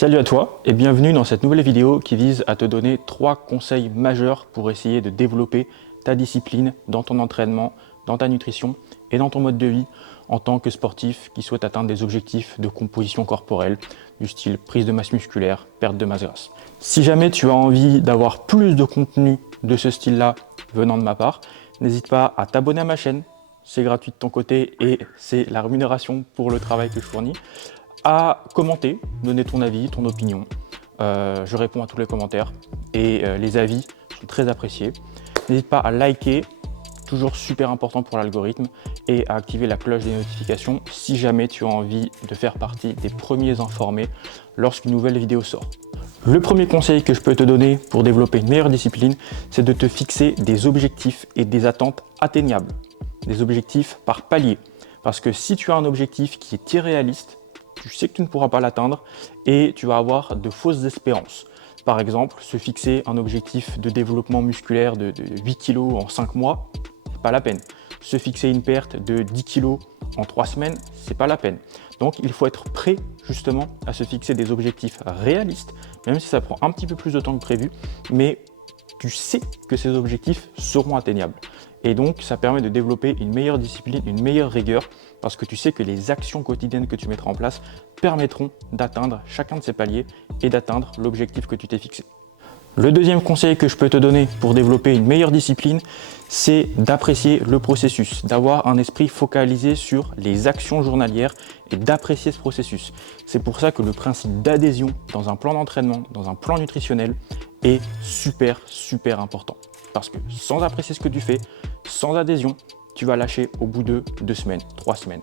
Salut à toi et bienvenue dans cette nouvelle vidéo qui vise à te donner 3 conseils majeurs pour essayer de développer ta discipline dans ton entraînement, dans ta nutrition et dans ton mode de vie en tant que sportif qui souhaite atteindre des objectifs de composition corporelle du style prise de masse musculaire, perte de masse grasse. Si jamais tu as envie d'avoir plus de contenu de ce style-là venant de ma part, n'hésite pas à t'abonner à ma chaîne, c'est gratuit de ton côté et c'est la rémunération pour le travail que je fournis. À commenter, donner ton avis, ton opinion. Je réponds à tous les commentaires et les avis sont très appréciés. N'hésite pas à liker, toujours super important pour l'algorithme, et à activer la cloche des notifications si jamais tu as envie de faire partie des premiers informés lorsqu'une nouvelle vidéo sort. Le premier conseil que je peux te donner pour développer une meilleure discipline, c'est de te fixer des objectifs et des attentes atteignables. Des objectifs par palier. Parce que si tu as un objectif qui est irréaliste, tu sais que tu ne pourras pas l'atteindre et tu vas avoir de fausses espérances. Par exemple, se fixer un objectif de développement musculaire de 8 kg en 5 mois, c'est pas la peine. Se fixer une perte de 10 kg en 3 semaines, c'est pas la peine. Donc il faut être prêt justement à se fixer des objectifs réalistes, même si ça prend un petit peu plus de temps que prévu, mais tu sais que ces objectifs seront atteignables. Et donc, ça permet de développer une meilleure discipline, une meilleure rigueur, parce que tu sais que les actions quotidiennes que tu mettras en place permettront d'atteindre chacun de ces paliers et d'atteindre l'objectif que tu t'es fixé. Le deuxième conseil que je peux te donner pour développer une meilleure discipline, c'est d'apprécier le processus, d'avoir un esprit focalisé sur les actions journalières et d'apprécier ce processus. C'est pour ça que le principe d'adhésion dans un plan d'entraînement, dans un plan nutritionnel, est super important. Parce que sans apprécier ce que tu fais, sans adhésion, tu vas lâcher au bout de 2 semaines, 3 semaines.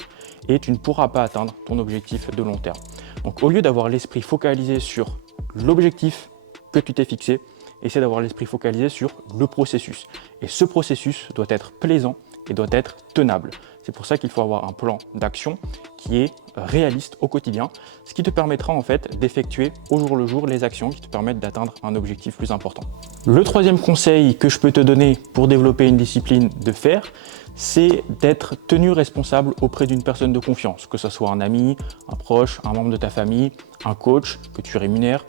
Et tu ne pourras pas atteindre ton objectif de long terme. Donc au lieu d'avoir l'esprit focalisé sur l'objectif que tu t'es fixé, essaie d'avoir l'esprit focalisé sur le processus. Et ce processus doit être plaisant et doit être tenable. C'est pour ça qu'il faut avoir un plan d'action qui est réaliste au quotidien, ce qui te permettra en fait d'effectuer au jour le jour les actions qui te permettent d'atteindre un objectif plus important. Le troisième conseil que je peux te donner pour développer une discipline de fer, c'est d'être tenu responsable auprès d'une personne de confiance, que ce soit un ami, un proche, un membre de ta famille, un coach que tu rémunères,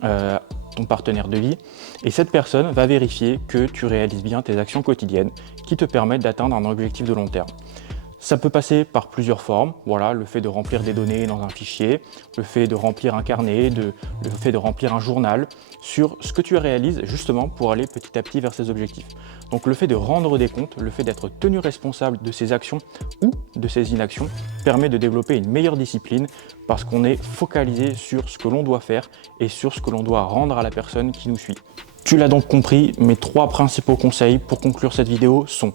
ton partenaire de vie. Et cette personne va vérifier que tu réalises bien tes actions quotidiennes qui te permettent d'atteindre un objectif de long terme. Ça peut passer par plusieurs formes, voilà, le fait de remplir des données dans un fichier, le fait de remplir un carnet, le fait de remplir un journal sur ce que tu réalises justement pour aller petit à petit vers ces objectifs. Donc le fait de rendre des comptes, le fait d'être tenu responsable de ses actions ou de ses inactions permet de développer une meilleure discipline parce qu'on est focalisé sur ce que l'on doit faire et sur ce que l'on doit rendre à la personne qui nous suit. Tu l'as donc compris, mes 3 principaux conseils pour conclure cette vidéo sont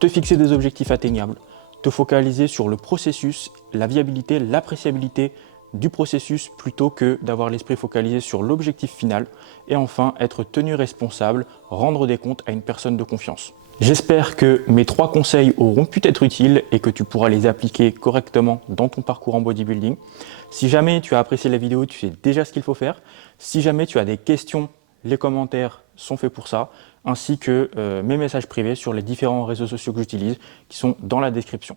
te fixer des objectifs atteignables, te focaliser sur le processus, la viabilité, l'appréciabilité du processus plutôt que d'avoir l'esprit focalisé sur l'objectif final et enfin être tenu responsable, rendre des comptes à une personne de confiance. J'espère que mes 3 conseils auront pu être utiles et que tu pourras les appliquer correctement dans ton parcours en bodybuilding. Si jamais tu as apprécié la vidéo, tu sais déjà ce qu'il faut faire. Si jamais tu as des questions, les commentaires sont faits pour ça, ainsi que mes messages privés sur les différents réseaux sociaux que j'utilise qui sont dans la description.